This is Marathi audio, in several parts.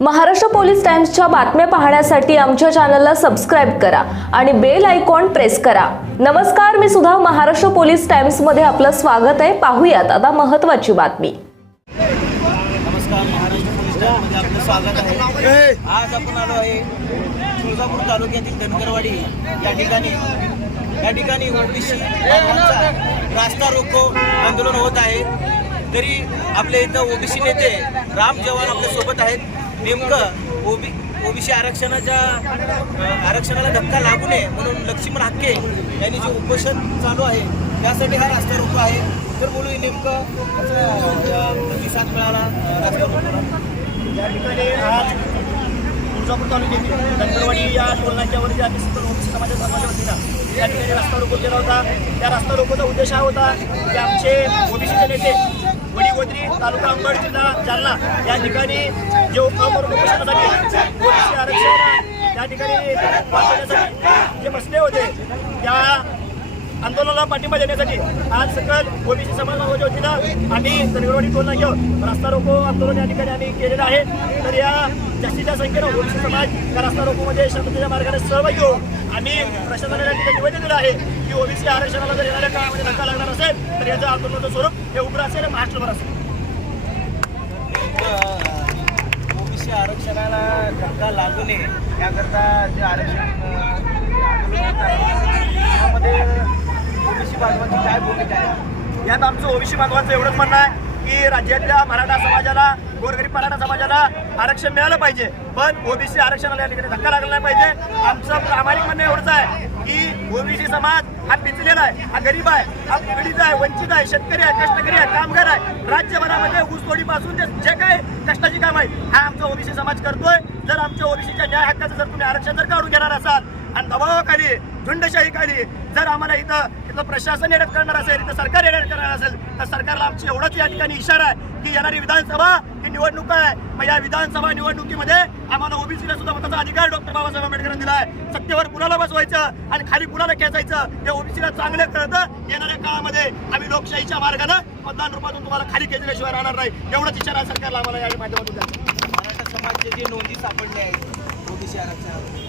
महाराष्ट्र पोलीस टाइम्सच्या बातम्या पाहण्यासाठी आमच्या चॅनलला सबस्क्राईब करा आणि बेल आयकॉन प्रेस करा. नमस्कार मी सुद्धा महाराष्ट्र पोलीस टाइम्समध्ये आपलं स्वागत आहे. पाहूयात आता महत्वाची बातमी. नमस्कार महाराष्ट्र पोलीस स्टेशनमध्ये आपलं स्वागत आहे. आज आपण आलो आहे तुळजापूर तालुक्यातील धनगरवाडी या ठिकाणी. या ठिकाणी ओबीसी रास्ता रोको आंदोलन होत आहे. तरी आपल्या इथं ओबीसी नेते राम जवान आपल्यासोबत आहेत. नेमकं ओबी ओबीसी आरक्षणाच्या आरक्षणाला धक्का लागू नये म्हणून लक्ष्मण हाके यांनी जे उपोषण चालू आहे त्यासाठी हा रास्ता रोको आहे. तर बोलू नेमकं प्रतिसाद मिळाला रास्ता रोकोला या ठिकाणी आज तुळजापूर तालुक्यातील धनगरवाडी या टोलनाक्यावर जे आम्ही सकल ओबीसी समाजाच्या समाजाच्या वतीनं या ठिकाणी रस्ता रोको केला होता. त्या रस्ता रोकोचा उद्देश हा होता की आमचे ओबीसीचे नेते वडीगोद्री तालुका अंबड जिल्हा जालना. या ठिकाणी जे अमर उपोषणासाठी ओबीसी आरक्षण त्या ठिकाणी जे बसले होते त्या आंदोलनाला पाठिंबा देण्यासाठी आज सकल ओबीसी समाज बाबाच्या वतीनं आम्ही धनगरवाडी टोलला घेऊन रस्ता रोको आंदोलन या ठिकाणी आम्ही केलेलं आहे. तर या जास्तीच्या संख्येनं ओबीसी समाज या रस्ता रोकोमध्ये शांततेच्या मार्गाने सहभागी होऊन आम्ही प्रशासनाला निवेदन दिलं आहे. की ओबीसी आरक्षणाला जर येणाऱ्या काळामध्ये धक्का लागणार असेल तर याचं आंदोलनाचं स्वरूप हे उग्र असेल महाराष्ट्रभर असेल. ओबीसी आरक्षणाला धक्का लागू नये याकरता जे आरक्षण त्यामध्ये ओबीसी बांधवांची काय भूमिका आहे? यात आमचं ओबीसी बांधवांचं एवढंच म्हणणं आहे की राज्यातल्या मराठा समाजाला गोरगरीब मराठा समाजाला आरक्षण मिळालं पाहिजे पण ओबीसी आरक्षणाला या ठिकाणी धक्का लागला नाही पाहिजे. आमचं प्रामाणिक म्हणणं एवढंच आहे की ओबीसी समाज हा पिचलेला आहे. हा गरीब आहे. हा पीडित आहे. वंचित आहे. शेतकरी आहे. कष्टकरी आहे. कामगार आहे. राज्यभरामध्ये ऊसतोडीपासून ते जे काय कष्टाची काम आहे हा आमचा ओबीसी समाज करतोय. जर आमच्या ओबीसीच्या न्याय हक्काचं जर तुम्ही आरक्षण जर काढून घेणार असाल आणि दबावाखाली झुंडशाहीखाली जर आम्हाला इथं इथलं प्रशासन येण्यात करणार असेल इथं सरकार येण्यात करणार असेल तर सरकारला आमची एवढाच या ठिकाणी इशारा आहे की येणारी विधानसभा ही निवडणूक आहे. मग या विधानसभा निवडणुकीमध्ये आम्हाला ओबीसीला सुद्धा मताचा अधिकार डॉक्टर बाबासाहेब आंबेडकरांनी दिला आहे. सत्तेवर कुणाला बसवायचं आणि खाली कुणाला खेचायचं हे ओबीसीला चांगलं कळतं. येणाऱ्या काळामध्ये आम्ही लोकशाहीच्या मार्गानं मतदान रूपातून तुम्हाला खाली खेचल्याशिवाय राहणार नाही. एवढाच इशारा आहे सरकारला आम्हाला या माध्यमातून द्या मराठा समाजचे नोंदी सापडले आहेत ओबीसी आरक्षणावर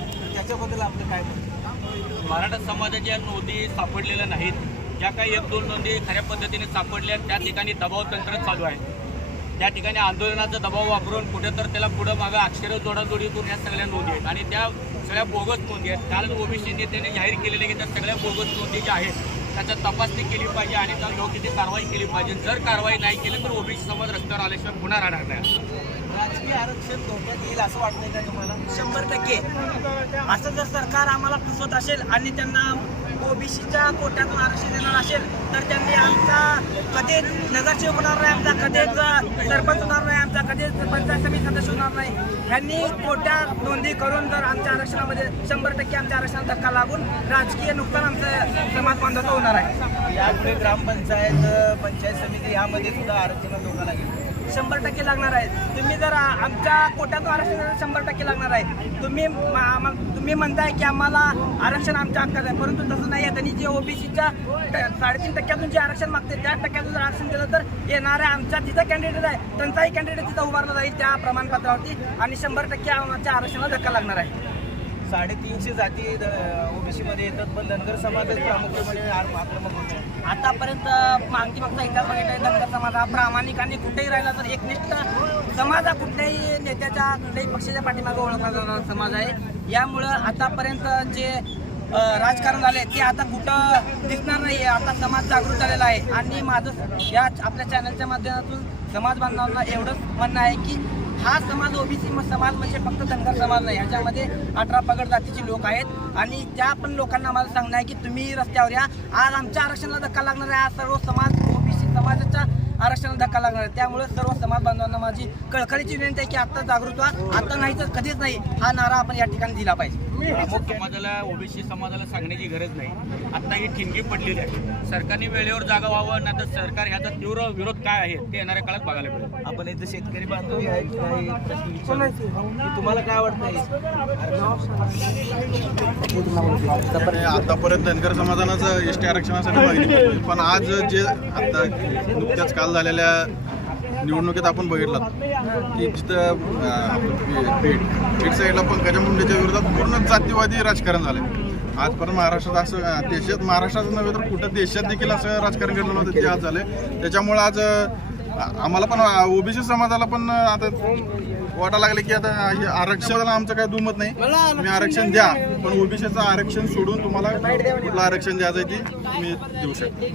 याच्याबद्दल त्याच्याबद्दल आपलं काय मराठा समाजाच्या नोंदी सापडलेल्या नाहीत. ज्या काही एक दोन नोंदी खऱ्या पद्धतीने सापडल्या त्या ठिकाणी दबाव तंत्र चालू आहे. त्या ठिकाणी आंदोलनाचा दबाव वापरून कुठे तर त्याला पुढं मागं अक्षरं जोडाजोडी करून ह्या सगळ्या नोंदी आहेत. आणि त्या सगळ्या बोगस नोंदी आहेत. कारण ओबीसी नेत्याने जाहीर केलेले की त्या सगळ्या बोगस नोंदी ज्या आहेत त्याचा तपासणी केली पाहिजे आणि त्या योग्य ती कारवाई केली पाहिजे. जर कारवाई नाही केली तर ओबीसी समाज रस्त्यावर आल्याशिवाय पुन्हा राहणार नाही. आरक्षण धोक्यात येईल असं वाटतंय का तुम्हाला? शंभर टक्के. असं जर सरकार आम्हाला फसवत असेल आणि त्यांना ओबीसीच्या कोट्यातून आरक्षण देणार असेल तर त्यांनी आमचा कधीच नगरसेवक होणार नाही आमचा कधीच सरपंच होणार नाही आमचा कधीच पंचायत समिती सदस्य होणार नाही. ह्यांनी कोट्या नोंदी करून जर आमच्या आरक्षणामध्ये शंभर टक्के आमच्या आरक्षणाला धक्का लागून राजकीय नुकसान आमचं समाज बांधवाचं होणार आहे. यापुढे ग्रामपंचायत पंचायत समिती यामध्ये सुद्धा आरक्षणाला धोका लागेल. शंभर टक्के लागणार आहे तुम्ही जर आमच्या कोट्यातून आरक्षण शंभर टक्के लागणार आहे. तुम्ही आम्हा- तुम्ही म्हणताय की आम्हाला आरक्षण आमच्या हक्कात आहे परंतु तसं नाही आहे. त्यांनी जे ओबीसीच्या साडेतीन टक्क्यातून जे आरक्षण मागते त्या टक्क्यातून जर आरक्षण दिलं तर येणाऱ्या आमच्या जिथं कॅन्डिडेट आहे त्यांचाही कॅन्डिडेट तिथं उभारला जाईल त्या प्रमाणपत्रावरती आणि शंभर टक्के आमच्या आरक्षणाला धक्का लागणार आहे. साडेतीनशे जाती ओबीसीमध्ये येतात पण धनगर समाजच प्रामुख्याने आक्रमक होतो आतापर्यंत मागणी फक्त इतिहास बघितला धनगर समाज हा प्रामाणिक आणि कुठेही राहिला तर एकनिष्ठ समाज हा कुठल्याही नेत्याच्या कुठल्याही पक्षाच्या पाठीमागे ओळखला जाणारा समाज आहे. यामुळं आतापर्यंत जे राजकारण झाले ते आता कुठं दिसणार नाही आता समाज जागृत झालेला आहे. आणि माझं या आपल्या चॅनलच्या माध्यमातून समाज बांधवांना एवढंच म्हणणं आहे की हा समाज ओबीसी समाज म्हणजे फक्त धनगर समाज नाही. ह्याच्यामध्ये अठरा पगड जातीचे लोक आहेत. आणि त्या पण लोकांना मला सांगणं आहे की तुम्ही रस्त्यावर या. आज आमच्या आरक्षणाला धक्का लागणार आहे. आज सर्व समाज ओबीसी समाजाच्या आरक्षणाला धक्का लागणार आहे. त्यामुळे सर्व समाज बांधवांना माझी कळकळीची विनंती आहे की आता जागृत व्हा. आता नाही तर कधीच नाही हा नारा आपण या ठिकाणी दिला पाहिजे. समाजाला ओबीसी समाजाला सांगण्याची गरज नाही. आता ही ठिणगी पडलेली आहे. सरकारने वेळेवर जागा व्हावं ना तर सरकार ह्याचा तीव्र विरोध काय आहे ते येणाऱ्या काळात बघायला मिळेल. आपण इथे शेतकरी बांधव तुम्हाला काय वाटतंय? आतापर्यंत धनगर समाजानं एस टी आरक्षणासाठी मागणी पण आज जे आता नुकत्याच काल झालेल्या निवडणुकीत आपण बघितलं की जिथं बीड बीड साईडला पंकजा मुंडेच्या विरोधात पूर्ण जातीवादी राजकारण झालं आजपर्यंत महाराष्ट्रात असं देशात महाराष्ट्रात नव्हे तर कुठं देशात देखील असं राजकारण घडलं नव्हतं ते आज झालं त्याच्यामुळे आज आम्हाला पण ओबीसी समाजाला पण आता वाटायला लागले की आता हे आरक्षणाला आमचं काही दुमत नाही. तुम्ही आरक्षण द्या पण ओबीसीचं आरक्षण सोडून तुम्हाला कुठलं आरक्षण द्यायचं आहे ते तुम्ही देऊ शकता.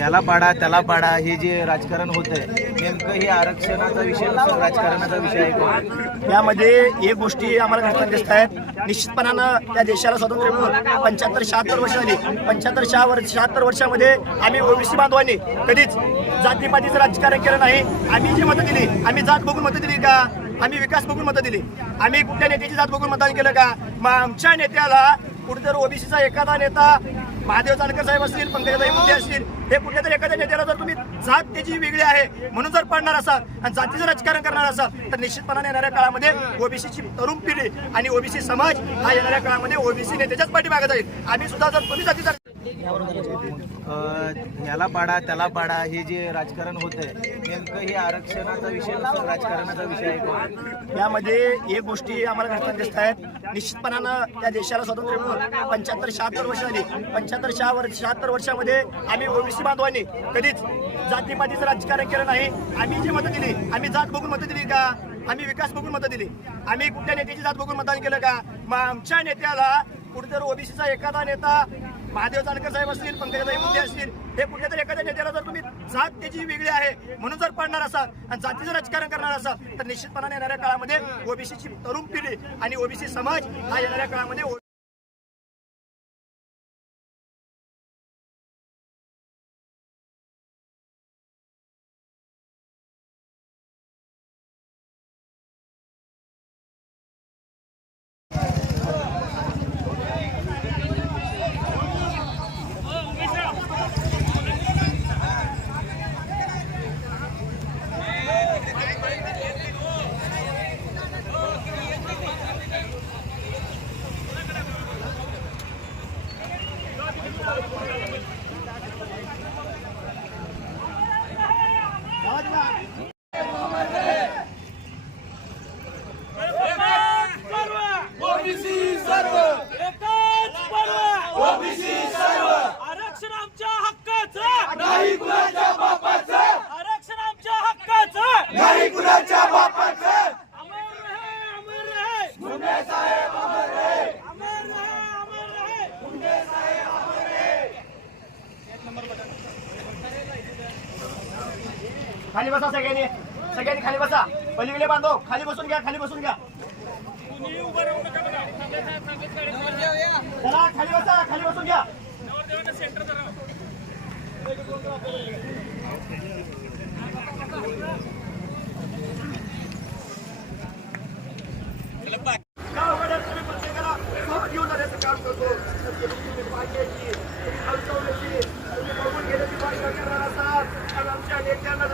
याला पाडा त्याला पाडा हे जे राजकारण होत आहे नेमकं हे आरक्षणाचा विषय नसून राजकारणाचा विषय आहे यामध्ये एक गोष्टी आम्हाला घडताना दिसत आहेत. निश्चितपणानं त्या देशाला स्वातंत्र्य मिळून पंच्याहत्तर शहात्तर वर्ष झाली. पंच्याहत्तर शहा वर्ष शहात्तर वर्षामध्ये आम्ही ओबीसी बांधवांनी कधीच जातीपातीचं राजकारण केलं नाही. आम्ही जी मतं दिली आम्ही जात बघून मतं दिली का? आम्ही विकास बघून मतं दिली. आम्ही कुठल्या नेत्याची जात बघून मतदान केलं का? मग आमच्या नेत्याला कुठेतरी ओबीसीचा एखादा नेता महादेव जानकर साहेब असतील पंकजाताई मुंडे असतील हे कुठल्या तरी एखाद्या नेत्याला जर तुम्ही जात त्याची वेगळी आहे म्हणून जर पडणार असाल आणि जातीचं राजकारण करणार असाल तर निश्चितपणाने येणाऱ्या काळामध्ये ओबीसीची तरुण पिढी आणि ओबीसी समाज हा येणाऱ्या काळामध्ये ओबीसी नेत्याच्याच पाठीमागे जाईल. आम्ही सुद्धा जर तुम्ही जातीचा याला पाडा त्याला पाडा हे जे राजकारण होत आहे नेमकं हे आरक्षणाचा विषय नसून राजकारणाचा विषय आहे यामध्ये एक गोष्टी आम्हाला घडताना दिसत आहेत. निश्चितपणानं त्या देशाला स्वातंत्र्य मिळून पंच्याहत्तर शहात्तर वर्ष झाली. पंच्याहत्तर शहा वर्ष शहात्तर वर्षामध्ये आम्ही ओबीसी बांधवांनी कधीच जातीपातीचं राजकारण केलं नाही. आम्ही जी मतं दिली आम्ही जात बघून मतं दिली का? आम्ही विकास बघून मतं दिली. आम्ही कुठल्या नेत्याची जात बघून मतदान केलं का? मग आमच्या नेत्याला कुठेतरी ओबीसीचा एखादा नेता महादेव जानकर साहेब असतील पंकजाताई मुंडे असतील हे कुठल्या तरी एखाद्या नेत्याला जर तुम्ही जात त्याची वेगळी आहे म्हणून जर पडणार असाल आणि जातीचं राजकारण करणार असाल तर निश्चितपणाने येणाऱ्या काळामध्ये ओबीसीची तरुण पिढी आणि ओबीसी समाज हा येणाऱ्या काळामध्ये ओ- आरक्षण आमच्या हक्काचं नाही कुणाच्या बापाचं आरक्षण आमच्या हक्काचं नाही कुणाच्या बापाचं अमर रहे अमर रहे मुंडे साहेब अमर रहे अमर रहे अमर रहे मुंडे साहेब अमर रहे खाली बसा सगळ्यांनी. सगळ्यांनी खाली बसा. पलीकडे बांधव खाली बसून घ्या खाली बसून घ्या. चला खाली बसा खाली बसून घ्या का अवघड आहे? तुम्ही प्रत्येकाला सोबत घेऊन जाण्याचं काम करतो तर तुम्ही पाहिजेची, तुम्ही खालचवण्याची, तुम्ही बघून घेण्याची भाषा करणार असाल आणि आमच्या नेत्यांना जर